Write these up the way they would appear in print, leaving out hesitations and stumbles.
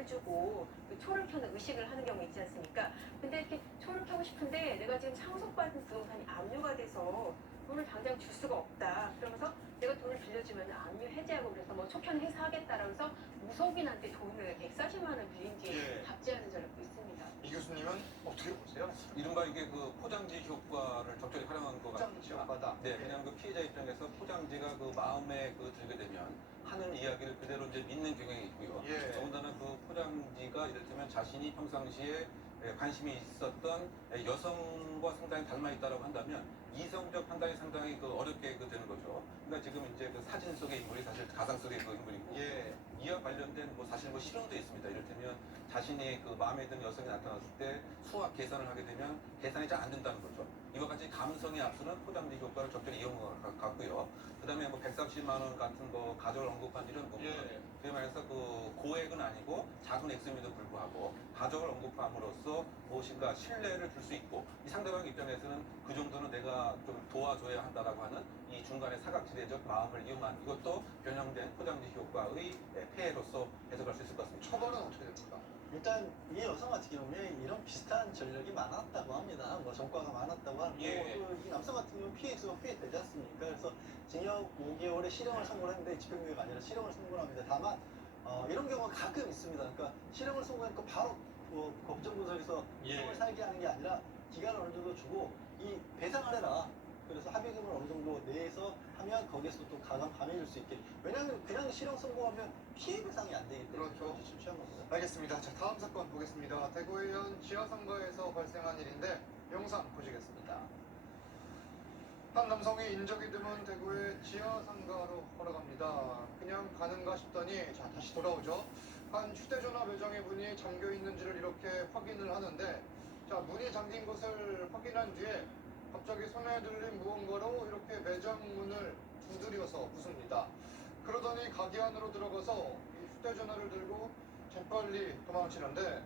불을 주고 그 초를 켜는 의식을 하는 경우 있지 않습니까? 근데 이렇게 초를 켜고 싶은데 내가 지금 상속받은 부동산이 압류가 돼서 돈을 당장 줄 수가 없다. 그러면서 내가 돈을 빌려주면 압류 해제하고 그래서 뭐 초켜는 행사하겠다라고 해서 무속인한테 돈을 140만 원 빌린 뒤에 답지하는 전력도 있습니다. 이 교수님은 어떻게 보세요? 이른바 이게 그 포장지 효과를 적절히 활용한 것 포장지 같습니다. 효과다. 네, 그냥 그 피해자 입장에서 포장지가 그 마음에 그 들게 되면 하는 이야기를 그대로 이제 믿는 경향이 있고요. 예. 더군다나 그 포장지가 이를테면 자신이 평상시에 관심이 있었던 여성과 상당히 닮아 있다라고 한다면 이성적 판단이 상당히 그 어렵게 그 되는 거죠. 그러니까 지금 이제 그 사진 속의 인물이 사실 가상 속의 그 인물이고 예. 이와 관련된 뭐 사실 뭐 실험도 있습니다. 이를테면 자신이 그 마음에 드는 여성이 나타났을 때 수학 계산을 하게 되면 계산이 잘 안 된다는 거죠. 이와 같이 감성에 앞서는 포장지 효과를 적절히 이용한 것 같고요. 그 다음에 뭐 130만 원 같은 거 가족을 언급한 이런 부분은 예. 그에 말해서 그 고액은 아니고 작은 액수임에도 불구하고 가족을 언급함으로써 무엇인가 신뢰를 줄 수 있고 이 상대방 입장에서는 그 정도는 내가 좀 도와줘야 한다라고 하는 이 중간의 사각지대적 마음을 이용한 이것도 변형된 포장지 효과의 폐해로서 해석할 수 있을 것 같습니다. 처벌은 어떻게 됩니까? 일단 이 여성 같은 경우에 이런 비슷한 전력이 많았다고 합니다. 뭐 전과가 많았다고 하고 예. 또 이 남성 같은 경우는 피해 액수가 꽤 되지 않습니까? 그래서 징역 5개월의 실형을 선고를 했는데 집행유예가 아니라 실형을 선고를 합니다. 다만 이런 경우가 가끔 있습니다. 그러니까 실형을 선고하니까 바로 법정 구속에서 예. 형을 살게 하는 게 아니라 기간을 어느 정도 주고 이 배상을 해라. 그래서 합의금을 어느 정도 내서 하면 거기에서 또 감해줄 수 있게. 왜냐하면 그냥 실형 선고하면 피해 배상이 안 되기 때문에 그렇죠. 그것이 취한 겁니다. 알겠습니다. 자, 다음 사건 보겠습니다. 대구의 현 지하상가에서 발생한 일인데 영상 보시겠습니다. 한 남성이 인적이 드문 대구의 지하상가로 걸어갑니다. 그냥 가는가 싶더니 자 다시 돌아오죠. 한 휴대전화 매장의 문이 잠겨 있는지를 이렇게 확인을 하는데 자 문이 잠긴 것을 확인한 뒤에 갑자기 손에 들린 무언가로 이렇게 매장 문을 두드려서 부숩니다. 그러더니 가게 안으로 들어가서 이 휴대전화를 들고 재빨리 도망치는데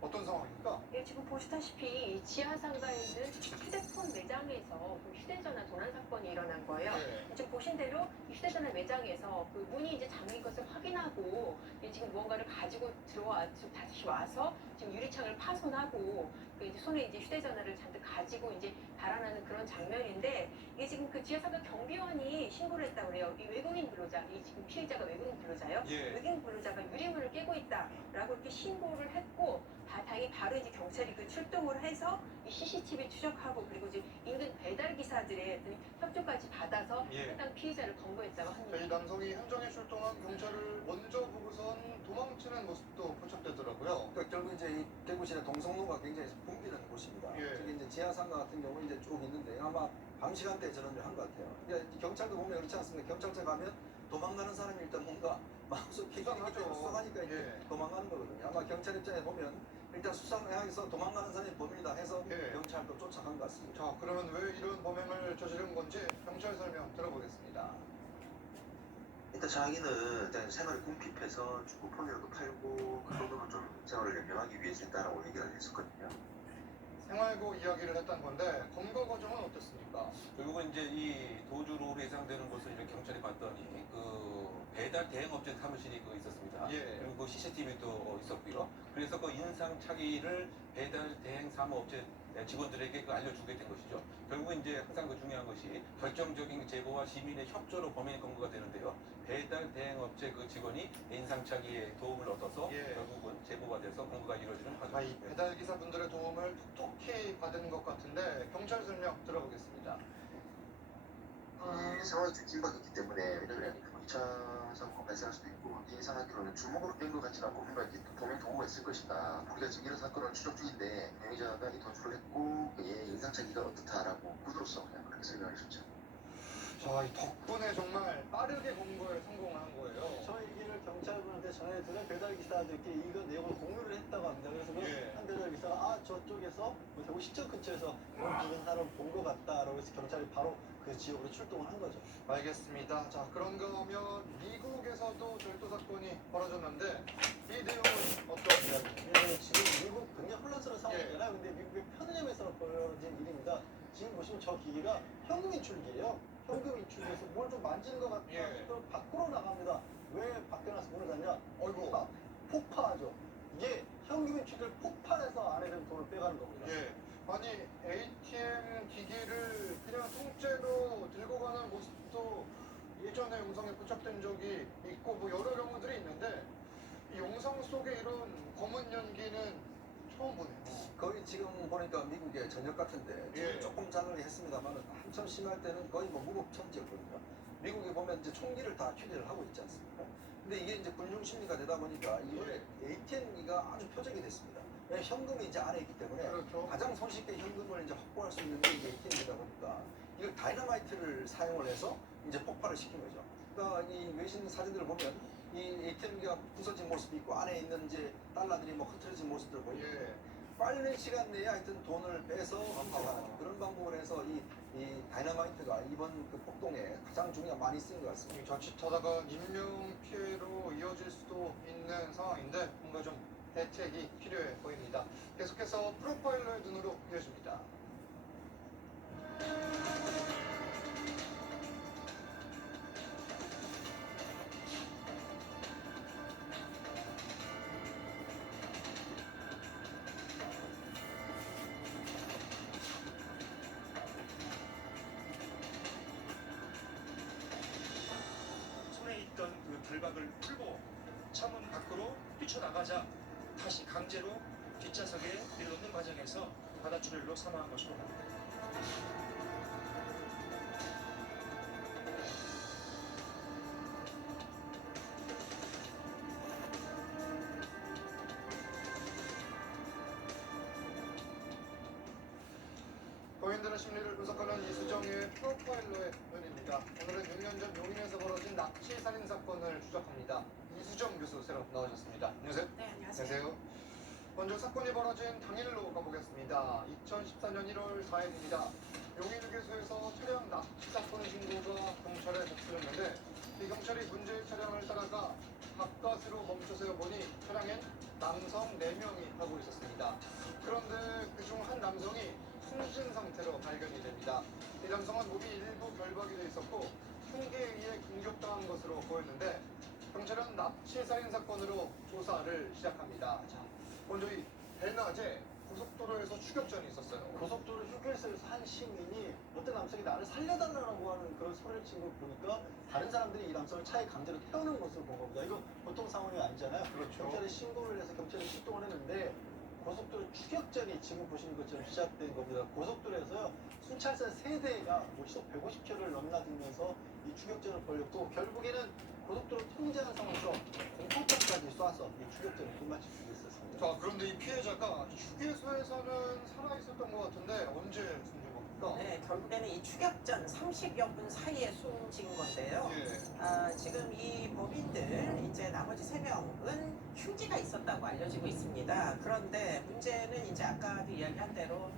어떤 상황입니까? 예, 지금 보시다시피 이 지하상가에 있는 휴대폰 매장에서 그 휴대전화 도난 사건이 일어난 거예요. 네. 지금 보신 대로 이 휴대전화 매장에서 그 문이 이제 잠긴 것을 확인하고 지금 무언가를 가지고 지금 다시 와서 지금 유리창을 파손하고 그 이제 손에 이제 휴대전화를 잔뜩 가지고 이제 달아나는 그런 장면인데 이게 지금 그 지하상가 경비원이 신고를 했다고 그래요. 이 외국인 근로자, 이 지금 피해자가 외국인 근로자예요. 예. 외국인 근로자가 유리문을 깨고 있다라고 이렇게 신고를 했고 다행히 바로 이제 경찰이 그 출동을 해서 이 CCTV 추적하고 그리고 이제 인근 배달 기사들의 협조까지 받아서 예. 해당 피해자를 검거했다고 합니다. 이 남성이 현장에 출동한 경찰을 먼저 보고선 도망치는 모습도 포착되더라고요. 그러니까 결국 이제 이 대구시내 동성로가 굉장히 붐비는 곳입니다. 예. 저기 이제 지하상가 같은 경우 이제 쭉 있는데 아마 밤 시간대에 저런 일을 한 것 같아요. 그러니까 경찰도 보면 그렇지 않습니까? 경찰차 가면 도망가는 사람이 일단 뭔가 마음속 수상하죠. 수상하니까 이제 예. 도망가는 거거든요. 아마 경찰 입장에 보면 일단 수상해서 도망가는 사람이 범인이다 해서 예. 경찰도 쫓아간 것 같습니다. 자, 그러면 왜 이런 범행을 저지른 건지 경찰 설명 들어보겠습니다. 일단 자기는 일단 생활이 궁핍해서 중고폰이라도 팔고 그 돈으로 좀 생활을 연명하기 위해서 했다라고 얘기를 했었거든요. 생활고 이야기를 했던 건데 검거 과정은 어땠습니까? 결국은 이제 이 도주로 예상되는 것을 이제 경찰이 봤더니 그 배달 대행업체 사무실이 그 있었습니다. 예. 그리고 그 CCTV도 있었고요. 그래서 그 인상착의를 배달 대행 사무업체 직원들에게 그 알려주게 된 것이죠. 결국은 이제 항상 그 중요한 것이 결정적인 제보와 시민의 협조로 범인이 검거가 되는데요. 배달 대행업체 그 직원이 인상착의에 도움을 얻어서 예. 결국은 제보가 돼서 검거가 이루어지는 자, 이 과정입니다. 배달 기사분들의 도움을 톡톡히 받은 것 같은데 경찰 설명 들어보겠습니다. 이 상황이 좀 긴박했기 때문에 왜냐면 2차 사고가 발생할 수도 있고 예상하기로는 주먹으로 뺀 것 같지는 않고 뭔가 이렇게 도면 도구가 있을 것이다. 우리가 지금 이런 사건을 추적 중인데 용의자가 이 도주를 했고 얘 인상착의가 어떻다라고 구두로서 그냥 그렇게 설명을 해줬죠. 자, 이 덕분에 정말 빠르게 검거에 성공을 한 거예요. 저 얘기를 경찰분한테 전해드린 배달기사들께 이거 내용을 공유를 했다고 합니다. 그래서 그 예. 한 배달기사가 저쪽에서 뭐 대구 시청 근처에서 죽은 사람 본 것 같다라고 해서 경찰이 바로 그 지역으로 출동을 한 거죠. 알겠습니다. 자, 그런가 하면 미국에서도 절도 사건이 벌어졌는데 이 내용은 어떤 이야기입니까? 네, 지금 미국 굉장히 혼란스러운 상황이잖아요. 근데 미국의 편의점에서 벌어진 일입니다. 지금 보시면 저 기계가 현금 인출기예요. 현금 인출기에서 뭘 좀 만지는 것 같다 예. 싶으면 밖으로 나갑니다. 왜 밖에 나서 문을 닫냐? 어이구. 폭파하죠. 현금인 취지를 폭발해서 안에 있는 돈을 빼가는 겁니다. 예. 아니 ATM 기기를 그냥 통째로 들고 가는 모습도 예전에 영상에 포착된 적이 있고 뭐 여러 경우들이 있는데 이 영상 속에 이런 검은 연기는 처음 보네요. 거의 지금 보니까 미국의 전역 같은데 예. 조금 장을 했습니다만 한참 심할 때는 거의 뭐 무법천지였거든요. 미국에 보면 이제 총기를 다 휴대를 하고 있지 않습니까? 근데 이게 이제 군중 심리가 되다 보니까 이번에 ATM기가 아주 표적이 됐습니다. 왜냐면 현금이 이제 안에 있기 때문에 그렇죠. 가장 손쉽게 현금을 이제 확보할 수 있는 게 이제 ATM이다 보니까 이걸 다이너마이트를 사용을 해서 이제 폭발을 시킨 거죠. 그러니까 이 외신 사진들을 보면 이 ATM기가 부서진 모습이 있고 안에 있는 이제 달러들이 뭐 흐트러진 모습들 보이고 예. 빠른 시간 내에 하여튼 돈을 빼서 훔쳐가는 그런 방법을 해서 이 다이너마이트가 이번 그 폭동에 가장 중요한 많이 쓰인 것 같습니다. 이 자칫하다가 인명 피해로 이어질 수도 있는 상황인데 뭔가 좀 대책이 필요해 보입니다. 계속해서 프로파일러의 눈으로 이어집니다. 손에 있던 그 결박을 풀고 창문 밖으로 뛰쳐나가자 다시 강제로 뒷좌석에 내놓는 과정에서 바다출혈로 사망한 것으로 봅니다. 범인들의 심리를 분석하는 이수정의 프로파일러의 눈입니다. 오늘은 6년 전 용인에서 벌어진 납치 살인 사건을 추적합니다. 이수정 교수 새로 나오셨습니다. 안녕하세요. 네, 안녕하세요. 안녕하세요. 먼저 사건이 벌어진 당일로 가보겠습니다. 2014년 1월 4일입니다. 용인휴게소에서 차량 납치 사건 신고가 경찰에 접수됐는데 이 경찰이 문제의 차량을 따라가 가까스로 멈춰서 보니 차량엔 남성 4명이 타고 있었습니다. 그런데 그중 한 남성이 숨진 상태로 발견이 됩니다. 이 남성은 몸이 일부 결박이 돼 있었고 흉기에 의해 공격당한 것으로 보였는데 경찰은 납치 살인 사건으로 조사를 시작합니다. 자, 먼저 이 대낮에 고속도로에서 추격전이 있었어요. 고속도로 휴게소에서 한 시민이 어떤 남성이 나를 살려달라고 하는 그런 소리를 친 걸 보니까 다른 사람들이 이 남성을 차에 강제로 태우는 것을 본 겁니다. 이거 보통 상황이 아니잖아요. 그렇죠. 경찰에 신고를 해서 경찰이 출동을 했는데 고속도로 추격전이 지금 보시는 것처럼 시작된 겁니다. 고속도로에서요 순찰선 3대가 뭐 시속 150km를 넘나들면서 이 추격전을 벌였고 결국에는 고속도로 통제하는 상황에서 공포탄까지 쏴서 이 추격전을 끝마칠 수 있었습니다. 자, 그런데 이 피해자가 휴게소에서는 살아있었던 것 같은데 언제 숨진 겁니까? 네, 결국에는 이 추격전 30여 분 사이에 숨진 건데요. 예. 지금 이 범인들 이제 나머지 3명은 흉기가 있었다고 알려지고 있습니다. 그런데 문제는 이제 아까도 이야기한 대로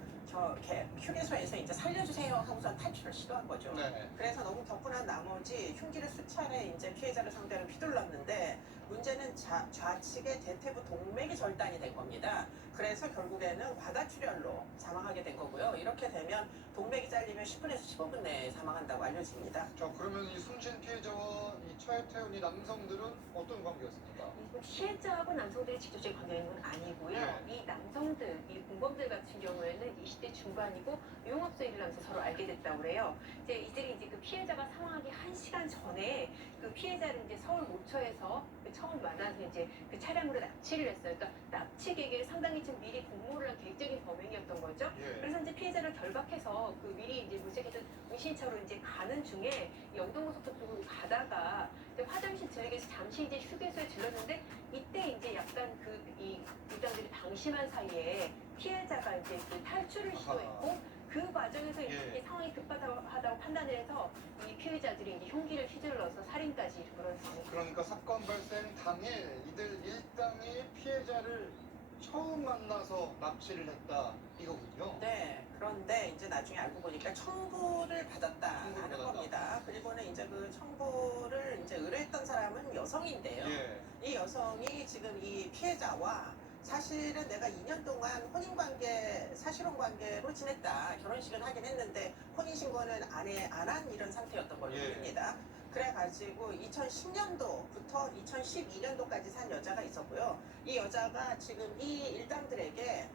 휴게소에서 이제 살려주세요 하고서 탈출을 시도한 거죠. 네. 그래서 너무 격분한 나머지 흉기를 수차례 이제 피해자를 상대로 휘둘렀는데 문제는 좌측의 대퇴부 동맥이 절단이 된 겁니다. 그래서 결국에는 과다출혈로 사망하게 된 거고요. 이렇게 되면 동맥이 잘리면 10분에서 15분 내에 사망한다고 알려집니다. 자, 그러면 이 숨진 피해자와 이 차에 태운 이 남성들은 어떤 관계였습니까? 이 피해자하고 남성들이 직접적인 관계인 건 아니고요. 예. 이 남성들, 이 공범들 같은 경우에는 20대 중반이고 용업소 일을 하면서 서로 알게 됐다고 그래요. 이제 이들이 이제 그 피해자가 사망하기 1시간 전에 그 피해자를 이제 서울 모처에서 처음 만나서 이제 그 차량으로 납치를 했어요. 그러니까 납치 계획을 상당히 좀 미리 공모를 한 계획적인 범행이었던 거죠. 예. 그래서 이제 피해자를 결박해서 그 미리 이제 물색했던 운신차로 이제 가는 중에 영동고속도로 쪽으로 가다가 이제 화장실 들리기 위해서 잠시 이제 휴게소에 들렀는데 이때 이제 약간 이 부장들이 방심한 사이에 피해자가 이제 그 탈출을 시도했고 그 과정에서 예. 이 상황이 급하다고 판단을 해서 이 피해자들이 이제 흉기를 휘둘러서 살인까지 그런 상황. 그러니까 사건 발생 당일 이들 일당이 피해자를 처음 만나서 납치를 했다 이거군요. 네, 그런데 이제 나중에 알고 보니까 청구를 받았다는 받았다. 겁니다. 그리고는 이제 그 청구를 이제 의뢰했던 사람은 여성인데요. 예. 이 여성이 지금 이 피해자와 사실은 내가 2년 동안 혼인관계, 사실혼관계로 지냈다. 결혼식은 하긴 했는데 혼인신고는 안 한 이런 상태였던 걸로 예. 보입니다. 그래가지고 2010년도부터 2012년도까지 산 여자가 있었고요. 이 여자가 지금 이 일당들에게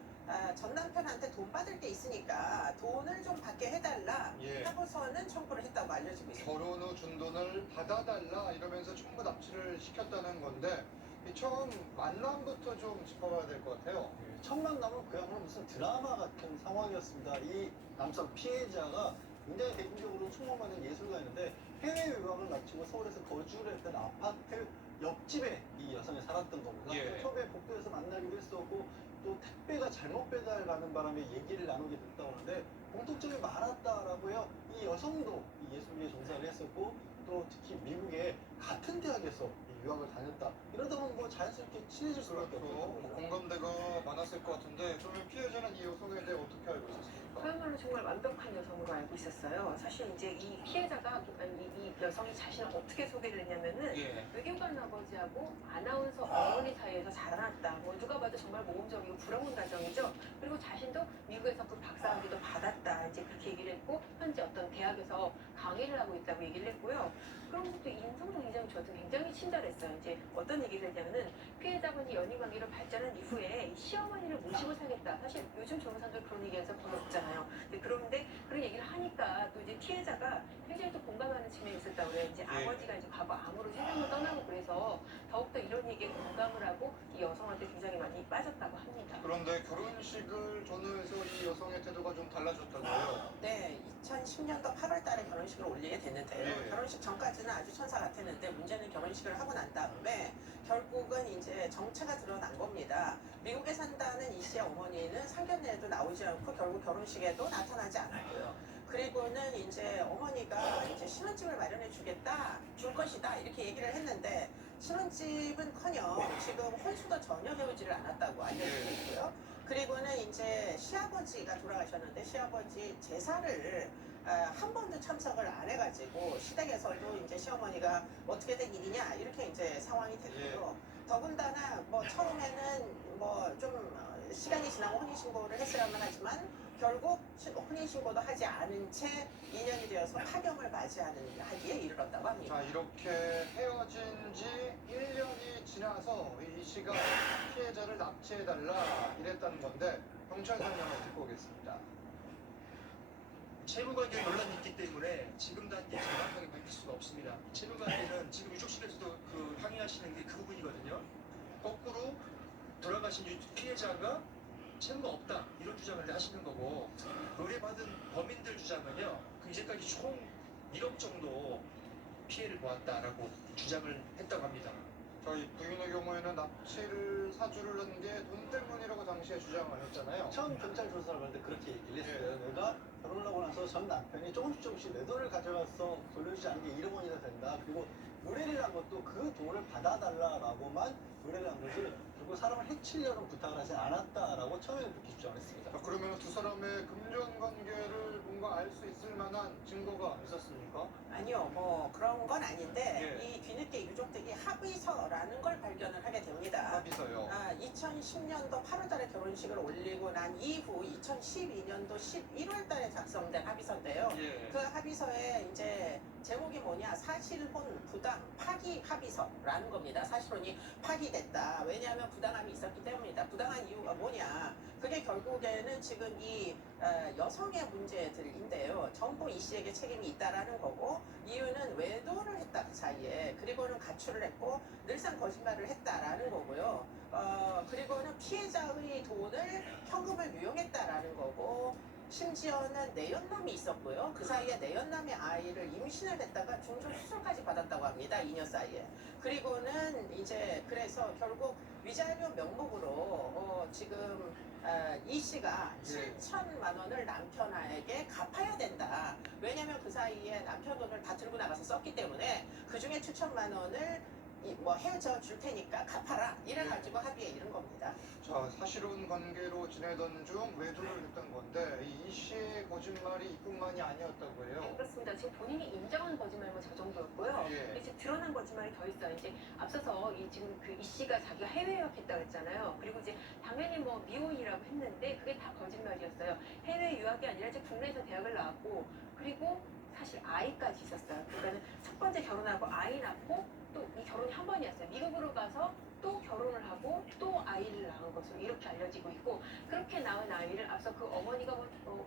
전 남편한테 돈 받을 게 있으니까 돈을 좀 받게 해달라 예. 하고서는 청구를 했다고 알려지고 있습니다. 결혼 후 준 돈을 받아달라 이러면서 청구 납치를 시켰다는 건데 이 처음 만남부터 좀 짚어봐야 될 것 같아요. 첫 만남은 그야말로 무슨 드라마 같은 상황이었습니다. 이 남성 피해자가 굉장히 대중적으로 추모받는 예술가였는데 해외 유학을 마치고 서울에서 거주를 했던 아파트 옆집에 이 여성이 살았던 겁니다. 예. 처음에 복도에서 만나기도 했었고 또 택배가 잘못 배달가는 바람에 얘기를 나누게 됐다고 하는데 공통점이 많았다라고 해요. 이 여성도 이 예술계에 종사를 했었고 또 특히 미국의 같은 대학에서 이 유학을 다녔다. 이러다 보면 뭐 자연스럽게 친해질 수밖에 그렇고 없었던 뭐 거죠. 공감대가 많았을 것 같은데 그러면 피해자는 이 여성에 대해 어떻게 알고 있었습니까? 그야말로 정말 완벽한 여성으로 알고 있었어요. 사실 이제 이 피해자가 아니 이 여성이 자신을 어떻게 소개를 했냐면은 예. 외교관 아버지하고 아나운서 어머니 사이에서 자라났다. 뭐 누가 봐도 정말 모범적이고 부러운 가정이죠. 그리고 자신도 미국에서 그 박사학위도 받았다. 이제 그렇게 얘기를 했고 현재 어떤 대학에서 강의를 하고 있다고 얘기를 했고요. 그러면서 또 인성도 굉장히 저도 굉장히 친절했어요. 이제 어떤 얘기를 했냐면은 피해자분이 연인 관계로 발전한 이후에 시어머니를 모시고 살겠다. 사실 요즘 젊은 사람들 그런 얘기해서 별로 없잖아요. 그런데 그런 얘기를 하니까 또 이제 피해자가 굉장히 또 공감하는 측면이 있었다고 그래요. 이제 아버지가 이제 과거 암으로 세상을 떠나고 그래서 더욱더 이런 얘기에 공감을 하고 이 여성한테 굉장히 많이 빠졌다고 합니다. 그런데 결혼식을 전후해서 이 여성의 태도가 좀 달라졌다고요. 네, 2010년도 8월 달에 결혼식을 올리게 됐는데요. 예. 결혼식 전까지는 아주 천사 같았는데 문제는 결혼식을 하고 난 다음에 결국은 이제 정체가 드러난 겁니다. 미국에 산다는 이 씨의 어머니는 상견례에도 나오지 않고 결국 결혼식에도 나타나지 않았고요. 그리고는 이제 어머니가 이제 신혼집을 마련해 주겠다, 줄 것이다 이렇게 얘기를 했는데 신혼집은커녕 지금 혼수도 전혀 배우지를 않았다고 알려지고 있고요. 그리고는 이제 시아버지가 돌아가셨는데 시아버지 제사를 한 번도 참석을 안 해가지고 시댁에서도 이제 시어머니가 어떻게 된 일이냐 이렇게 이제 상황이 됐고요. 더군다나 뭐 처음에는 뭐 좀 시간이 지나고 혼인신고를 했어야만 하지만 결국 혼인신고도 하지 않은 채 2년이 되어서 파경을 하기에 이르렀다고 합니다. 자, 이렇게 헤어진 지 1년이 지나서 이 씨가 피해자를 납치해달라 이랬다는 건데 경찰 설명을 듣고 오겠습니다. 채무관계 논란이 있기 때문에 지금 단계에 정확하게 밝힐 수가 없습니다. 채무관계는 지금 유족실에서도 그 항의하시는 게 그 부분이거든요. 거꾸로 돌아가신 피해자가 채무가 없다 이런 주장을 하시는 거고 의뢰받은 범인들 주장은요. 그 이제까지 총 1억 정도 피해를 보았다라고 주장을 했다고 합니다. 저희 부인의 경우에는 납치를 사주를 한 게 돈 때문이라고 당시에 주장을 했잖아요. 처음 경찰 조사를 할 때 그렇게 얘기를 했어요. 내가 결혼을 하고 나서 전 남편이 조금씩 내 돈을 가져가서 돌려주지 않은 게 1억 원이나 된다. 그리고 의뢰를 한 것도 그 돈을 받아달라라고만 의뢰를 한 것을 결국 사람을 해치려는 부탁을 하지 않았다라고 처음에 그렇게 주장을 했습니다. 자, 그러면 두 사람의 금전 관계를 뭔가 알 수 있을 만한 증거가 있었습니까? 아니요, 뭐 그런 건 아닌데 예. 이 뒤늦게 유족들이 합의서라는 걸 발견을 하게 됩니다. 합의서요. 2010년도 8월 달에 결혼식을 올리고 난 이후 2012년도 11월 달에 작성된 합의서인데요. 예. 그 합의서에 이제 제목이 뭐냐 사실혼 부당 파기 합의서라는 겁니다. 사실혼이 파기됐다. 왜냐하면 부당함이 있었기 때문이다. 부당한 이유가 뭐냐? 그게 결국에는 지금 이 여성의 문제들인데요. 전부 이 씨에게 책임이 있다라는 거고 이유는 외도를 했다 그 사이에 그리고는 가출을 했고 늘상 거짓말을 했다라는 거고요. 그리고는 피해자의 돈을 현금을 유용했다라는 거고 심지어는 내연남이 있었고요. 그 사이에 내연남의 아이를 임신을 했다가 중증 수술까지 받았다고 합니다. 2년 사이에. 그리고는 이제 그래서 결국 위자료 명목으로 지금 이 씨가 7천만 원을 남편에게 갚아야 된다. 왜냐면 그 사이에 남편 돈을 다 들고 나가서 썼기 때문에 그 중에 7천만 원을 뭐 헤어져 줄 테니까 갚아라. 이래가지고 합의에 이른 겁니다. 자, 사실혼 관계로 지내던 중 외도를 했던 건데 이 씨의 거짓말이 이뿐만이 아니었다고 네, 해요. 그렇습니다. 지금 본인이 인정한 거짓말만 저 정도였고요. 예. 근데 지금 드러난 거짓말이 더 있어요. 이제 앞서서 지금 그 이 씨가 자기가 해외 유학했다고 했잖아요. 그리고 이제 당연히 뭐 미혼이라고 했는데 그게 다 거짓말이었어요. 해외 유학이 아니라 이제 국내에서 대학을 나왔고 그리고 사실 아이까지 있었어요. 그러니까는 첫 번째 결혼하고 아이 낳고 또 이 결혼이 한 번이었어요. 미국으로 가서 또 결혼을 하고 또 아이를 낳은 것으로 이렇게 알려지고 있고, 그렇게 낳은 아이를 앞서 그 어머니가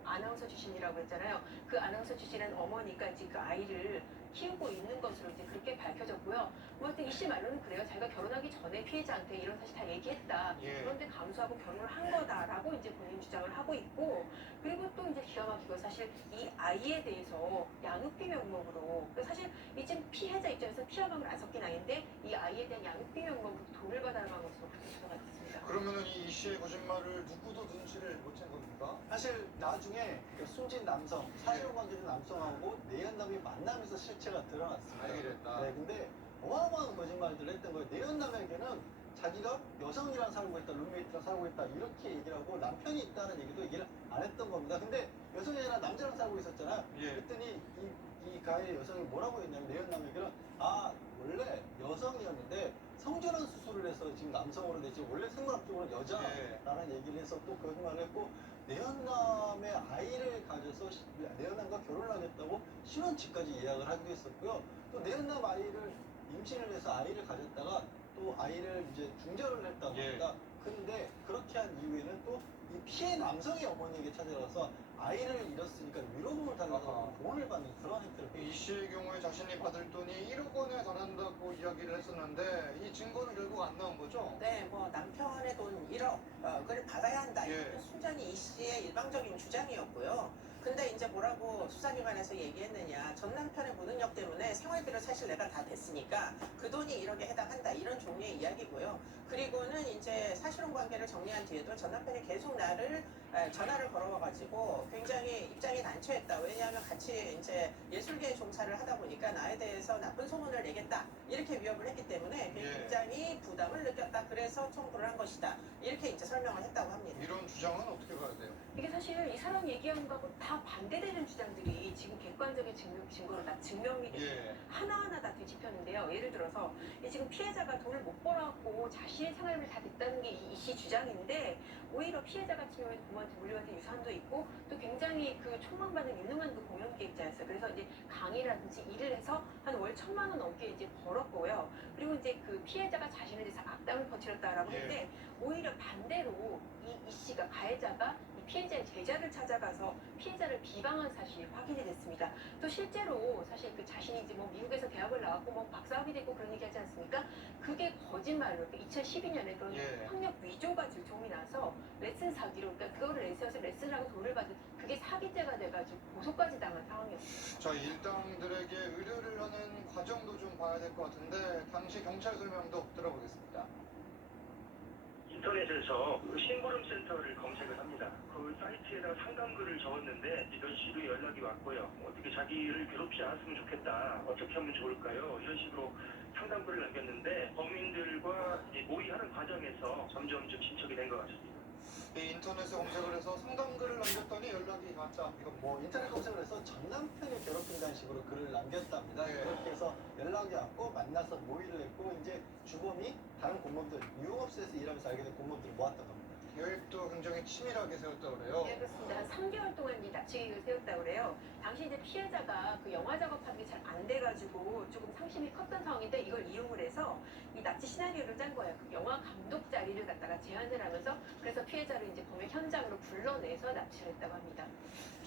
아나운서 출신이라고 했잖아요. 그 아나운서 출신은 어머니가 이제 그 아이를 키우고 있는 것으로 이제 그렇게 밝혀졌고요. 뭐 하여튼 이씨 말로는 그래요. 자기가 결혼하기 전에 피해자한테 이런 사실 다 얘기했다. 예. 그런데 감수하고 결혼을 한 거다라고 이제 본인 주장을 하고 있고, 그리고 또 이제 기가 막히고 사실 이 아이에 대해서 양육비 명목으로, 사실 이 지금 피해자 입장에서 피와 방울 안 섞인 아이인데 이 아이에 대한 양육비 명목으로 돈을 받아라는 것으로 그렇게 조사가 됐습니다. 그러면은 이 씨의 거짓말을 누구도 눈치를 못 챈 겁니까? 사실 나중에 그 숨진 남성, 사실혼 관계된 남성하고 내연남이 만나면서 실체가 드러났습니다. 알게 됐다. 네, 근데 어마어마한 거짓말들을 했던 거예요. 내연남에게는 자기가 여성이랑 살고 있다, 룸메이트랑 살고 있다 이렇게 얘기를 하고 남편이 있다는 얘기도 얘기를 안 했던 겁니다. 근데 여성이 아니라 남자랑 살고 있었잖아요. 예. 그랬더니 이 가해 여성이 뭐라고 했냐면 내연남에게는 원래 여성이었는데 성전환 수술을 해서 지금 남성으로 됐지 원래 생물학적으로 여자라는 얘기를 해서 또 거짓말을 했고, 내연남의 아이를 가져서 내연남과 결혼을 하겠다고 신혼집까지 예약을 하기도 했었고요. 또 내연남 아이를 임신을 해서 아이를 가졌다가 또 아이를 이제 중절을 했다고 예. 합니다. 근데 그렇게 한 이후에는 또 이 피해 남성의 어머니에게 찾아가서 아이를 잃었으니까 위로금을 달라고 아하. 돈을 받는 그런 행태를 이 씨의 경우에 자신이 받을 돈이 1억 원에 달한다고 이야기를 했었는데 이 증거는 결국 안 나온 거죠? 네, 뭐 남편의 돈 1억 그걸 받아야 한다. 예. 이건 순전히 이 씨의 일방적인 주장이었고요. 근데 이제 뭐라고 수사기관에서 얘기했느냐. 전 남편의 무능력 때문에 생활비를 사실 내가 다 냈으니까 그 돈이 1억에 해당한다. 이런 종류의 이야기고요. 그리고는 이제 사실혼 관계를 정리한 뒤에도 전 남편이 계속 나를 전화를 걸어와가지고 굉장히 입장이 난처했다. 왜냐하면 같이 이제 예술계에 종사를 하다 보니까 나에 대해서 나쁜 소문을 내겠다. 이렇게 위협을 했기 때문에 예. 굉장히 부담을 느꼈다. 그래서 청구를 한 것이다. 이렇게 이제 설명을 했다고 합니다. 이런 주장은 어떻게 봐야 돼요? 이게 사실 이 사람 얘기한 거하고 다 반대되는 주장들이 지금 객관적인 증거로 다 증명이 돼요. 예. 하나하나 다 뒤집혔는데요. 예를 들어서 이 지금 피해자가 돈을 못 벌어갖고 자신의 생활비 다 냈다는 게 이 씨 주장인데, 오히려 피해자 같은 경우에는 부모한테 물려받은 유산도 있고 또 굉장히 그 촉망받는 유능한 그 공연기획자였어요. 그래서 이제 강의라든지 일을 해서 한 월 1,000만 원 넘게 이제 벌었고요. 그리고 이제 그 피해자가 자신에 대해서 악담을 퍼뜨렸다라고 예. 했는데, 오히려 반대로 이 씨가 가해자가 이 피해자의 제자를 찾아가서 피해자를 비방한 사실이 확인이 됐습니다. 또 실제로 사실 그 자신이 이제 뭐 미국에서 대학을 나왔고 뭐 박사학위 됐고 그런 얘기 하지 않습니까? 그게 거짓말로 2012년에 그런 예. 학력 위조가 들통이 나서 레슨 사기로, 그러니까 그거를 레슨해서 레슨을 하고 돈을 받은, 그게 사기죄가 돼가지고 고소까지 당한 상황이었어요. 자, 일당들에게 의뢰를 하는 과정도 좀 봐야 될 것 같은데 당시 경찰 설명도 들어보겠습니다. 인터넷에서 그 심부름 센터를 검색을 합니다. 그 사이트에다가 상담글을 적었는데 이런 식으로 연락이 왔고요. 어떻게 자기를 괴롭히지 않았으면 좋겠다. 어떻게 하면 좋을까요? 이런 식으로 상담글을 남겼는데 범인들과 이제 모의하는 과정에서 점점 좀 진척이 된 것 같습니다. 이 인터넷에 검색을 해서 상담글을 남겼더니 연락이 왔다. 이건 뭐 인터넷 검색을 해서 전 남편이 괴롭힌다는 식으로 글을 남겼답니다. 네. 그렇게 해서 연락이 왔고 만나서 모의를 했고 이제 주범이 다른 공무원들, 유흥업소에서 일하면서 알게 된 공무원들을 모았다고 합니다. 계획도 굉장히 치밀하게 세웠다 그래요. 네, 그렇습니다. 한 3개월 동안 이 납치 계획을 세웠다고 그래요. 당시 이제 피해자가 그 영화 작업하는 게 잘 안 돼가지고 조금 상심이 컸던 상황인데, 이걸 이용을 해서 이 납치 시나리오를 짠 거예요. 그 영화 감독 자리를 갖다가 제안을 하면서, 그래서 피해자를 이제 범행 현장으로 불러내서 납치를 했다고 합니다.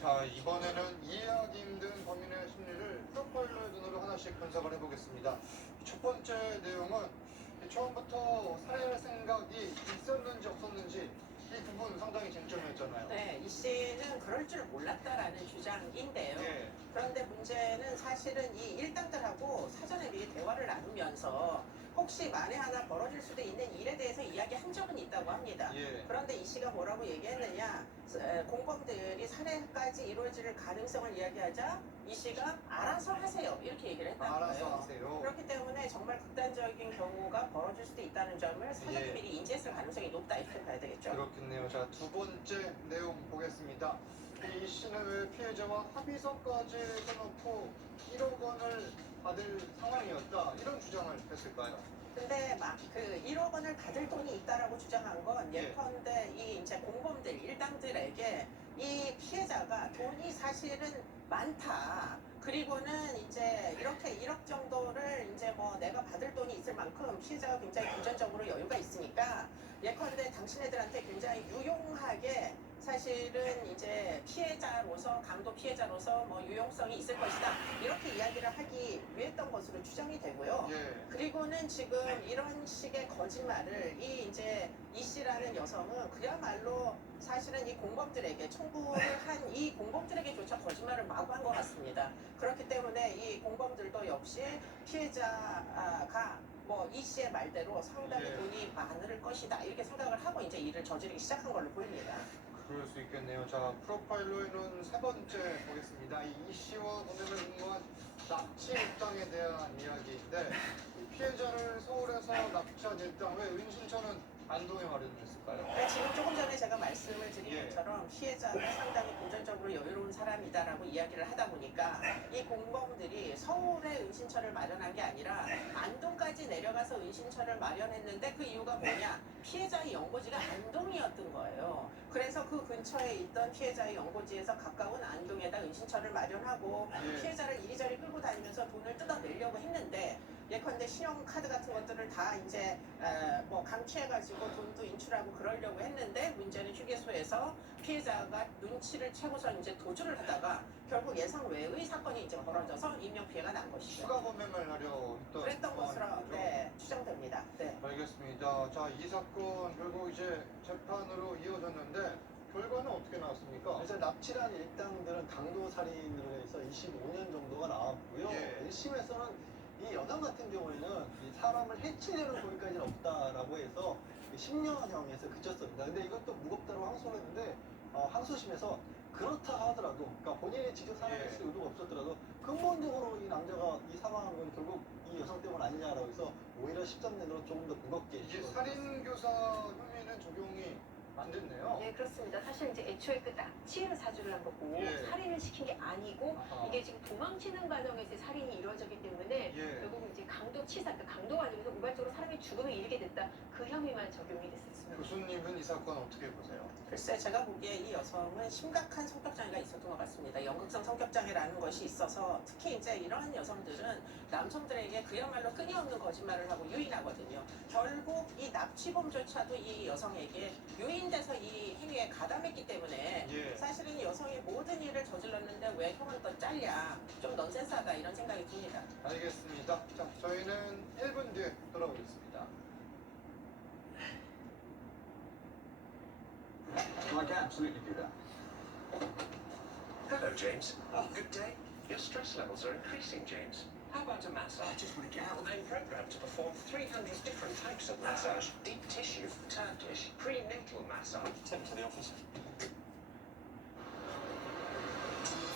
자, 이번에는 이해하기 힘든 범인의 심리를 프로파일러의 눈으로 하나씩 분석을 해보겠습니다. 첫 번째 내용은 처음부터 살해할 생각이 있었는지 없었는지 이 부분 상당히 쟁점이었잖아요. 네, 이 씨는 그럴 줄 몰랐다라는 주장인데요. 예. 그런데 문제는 사실은 이 일당들하고 사전에 미리 대화를 나누면서 혹시 만에 하나 벌어질 수도 있는 일에 대해서 이야기한 적은 있다고 합니다. 예. 그런데 이 씨가 뭐라고 얘기했느냐, 공범들이 살해까지 이루어질 가능성을 이야기하자 이 씨가 알아서 하세요 이렇게 얘기를 했다는 알아서 거예요. 하세요. 그렇기 때문에 정말 극단적인 경우가 벌어질 수도 있다는 점을 사전에 예. 미리 인지했을 가능성이 높다 이렇게 봐야 되겠죠. 그렇겠네요. 자, 두 번째 내용 보겠습니다. 이 씨는 왜 피해자와 합의서까지 써놓고 1억 원을 받을 상황이었다, 이런 주장을 했을까요? 근데 막 그 1억 원을 받을 돈이 있다라고 주장한 건 예. 예컨대 이 이제 공범들 일당들에게 이 피해자가 돈이 사실은 많다. 그리고는 이제 이렇게 1억 정도를 이제 뭐 내가 받을 돈이 있을 만큼 피해자가 굉장히 금전적으로 여유가 있으니까 예컨대 당신네들한테 굉장히 유용하게 사실은 이제 피해자로서 강도 피해자로서 뭐 유용성이 있을 것이다 이렇게 이야기를 하기 위했던 것으로 추정이 되고요. 예. 그리고는 지금 이런 식의 거짓말을 이 씨라는 여성은 그야말로 사실은 이 공범들에게 청구를 한 이 공범들에게조차 거짓말을 마구 한 것 같습니다. 그렇기 때문에 이 공범들도 역시 피해자가 뭐 이 씨의 말대로 상당히 예. 돈이 많을 것이다 이렇게 생각을 하고 이제 일을 저지르기 시작한 걸로 보입니다. 그럴 수 있겠네요. 자, 프로파일러에는 세 번째 보겠습니다. 이 씨와 보내는 음모한 납치 일당에 대한 이야기인데 이 피해자를 서울에서 납치한 일당 왜 은신처는 안동에 마련됐을까요? 그러니까 지금 조금 전에 제가 말씀을 드린 예. 것처럼 피해자가 상당히 금전적으로 여유로운 사람이다라고 이야기를 하다 보니까 이 공범들이 서울에 은신처를 마련한 게 아니라 안동까지 내려가서 은신처를 마련했는데 그 이유가 뭐냐? 피해자의 연고지가 안동이었던 거예요. 그래서 그 근처에 있던 피해자의 연고지에서 가까운 안동에다 은신처를 마련하고 예. 피해자를 이리저리 끌고 다니면서 돈을 뜯어내려고 했는데 예컨대 신용카드 같은 것들을 다 이제 뭐 강취해가지고 돈도 인출하고 그러려고 했는데 문제는 휴게소에서 피해자가 눈치를 채고서 이제 도주를 하다가 결국 예상 외의 사건이 이제 벌어져서 인명피해가 난 것이죠. 추가 범행을 하려 했던 그랬던 것으로 상황이죠. 네, 추정됩니다. 네. 알겠습니다. 자, 이 사건 결국 이제 재판으로 이어졌는데 결과는 어떻게 나왔습니까? 그래서 납치한 일당들은 강도 살인으로 해서 25년 정도가 나왔고요. 예. 1심에서는 이 여당 같은 경우에는 이 사람을 해치려는 거기까지는 없다라고 해서 10년형에서 그쳤습니다. 근데 이것도 무겁다고 항소를 했는데 항소심에서 그렇다 하더라도, 그러니까 본인이 직접 살해했을 예. 의도가 없었더라도 근본적으로 이 남자가 이 사망한 건 결국 이 여성 때문 아니냐라고 해서 오히려 13년으로 조금 더 무겁게 이게 찍었습니다. 살인교사 혐의는 적용이 안 됐네요. 네, 그렇습니다. 사실 이제 애초에 그 납치를 사주를 한 거고 예. 살인을 시킨 게 아니고 아하. 이게 지금 도망치는 과정에서 살인이 이루어졌기 때문에 예. 결국 이제 강도치사, 그러니까 강도 과정에서 우발적으로 사람의 죽음에 이르게 됐다. 그 혐의만 적용이 됐습니다. 교수님은 이 사건 어떻게 보세요? 글쎄 제가 보기에 이 여성은 심각한 성격장애가 있었던 것 같습니다. 연극성 성격장애라는 것이 있어서 특히 이제 이러한 여성들은 남성들에게 그야말로 끊임없는 거짓말을 하고 유인하거든요. 결국 이 납치범조차도 이 여성에게 유인돼서 이 행위에 가담했기 때문에 예. 사실은 여성이 모든 일을 저질렀는데 왜 형은 또 잘냐 좀 넌센스하다 이런 생각이 듭니다. 알겠습니다. 자, 저희는 1분 뒤에 돌아오겠습니다. I can absolutely do that. Hello, James. Good day. Your stress levels are increasing, James. How about a massage? I just want to get out. I'm programmed to perform 300 different types of massage. Deep tissue, Turkish, prenatal massage. Take me to the office.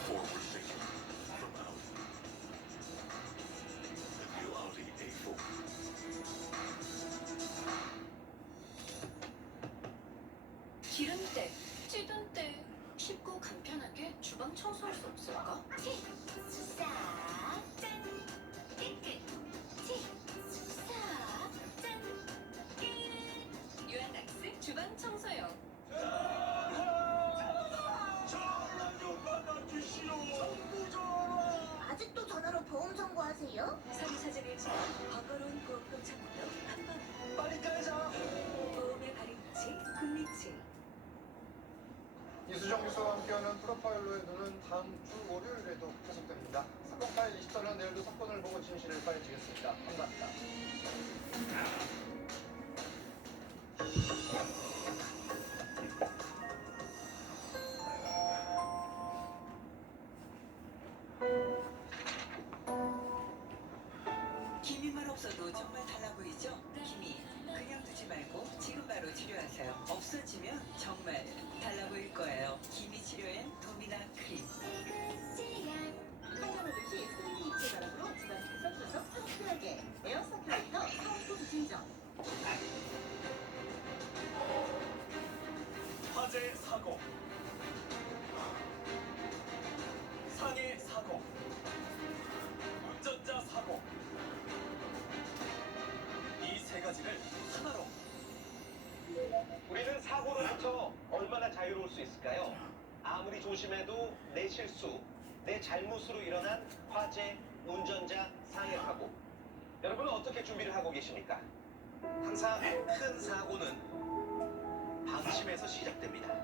Forward thinking from out. The new Audi A4. 기름때, 찌든 때 쉽고 간편하게 주방 청소할 수 없을까? 치, 싹, 짠, 깨끗. 치, 싹, 짠, 깨끗. 유한낙스 주방 청소용. 아직도 전화로 보험 청구하세요? 사기 사진을 찍어 번거로운 보험금 청구도 한번. 빨리 꺼져! 보험의 발행치, 국리치. 이수정 교수와 함께하는 프로파일러의 눈은 다음 주 월요일에도 계속됩니다. 사건 파일 24는 내일도 사건을 보고 진실을 파헤치겠습니다. 감사합니다. 김이 말 없어도 정말 달라 보이죠? 김이 그냥 두지 말고 지금 바로 치료하세요. 없어지면 정말 달라 보일 거예요. 김이 치료엔 도미나 크림. 사용하듯이 3D 입체 바람으로 집안 구석구석 상쾌하게 에어 서큘레이터 사은품 진정. 화재 사고. 상해 사고. 운전자 사고. 이 세 가지를 하나로. 우리는 사고로부터 얼마나 자유로울 수 있을까요? 아무리 조심해도 내 실수, 내 잘못으로 일어난 화재, 운전자 상해 사고. 여러분은 어떻게 준비를 하고 계십니까? 항상 큰 사고는 방심에서 시작됩니다.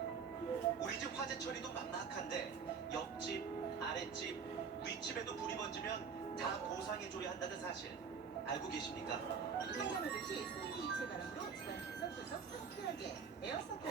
우리 집 화재 처리도 막막한데 옆집, 아랫집, 윗집에도 불이 번지면 다 보상해줘야 한다는 사실 알고 계십니까? 한겨울듯이 3D 입체 바람으로 집안 구석구석 상쾌하게 에어서큘레이터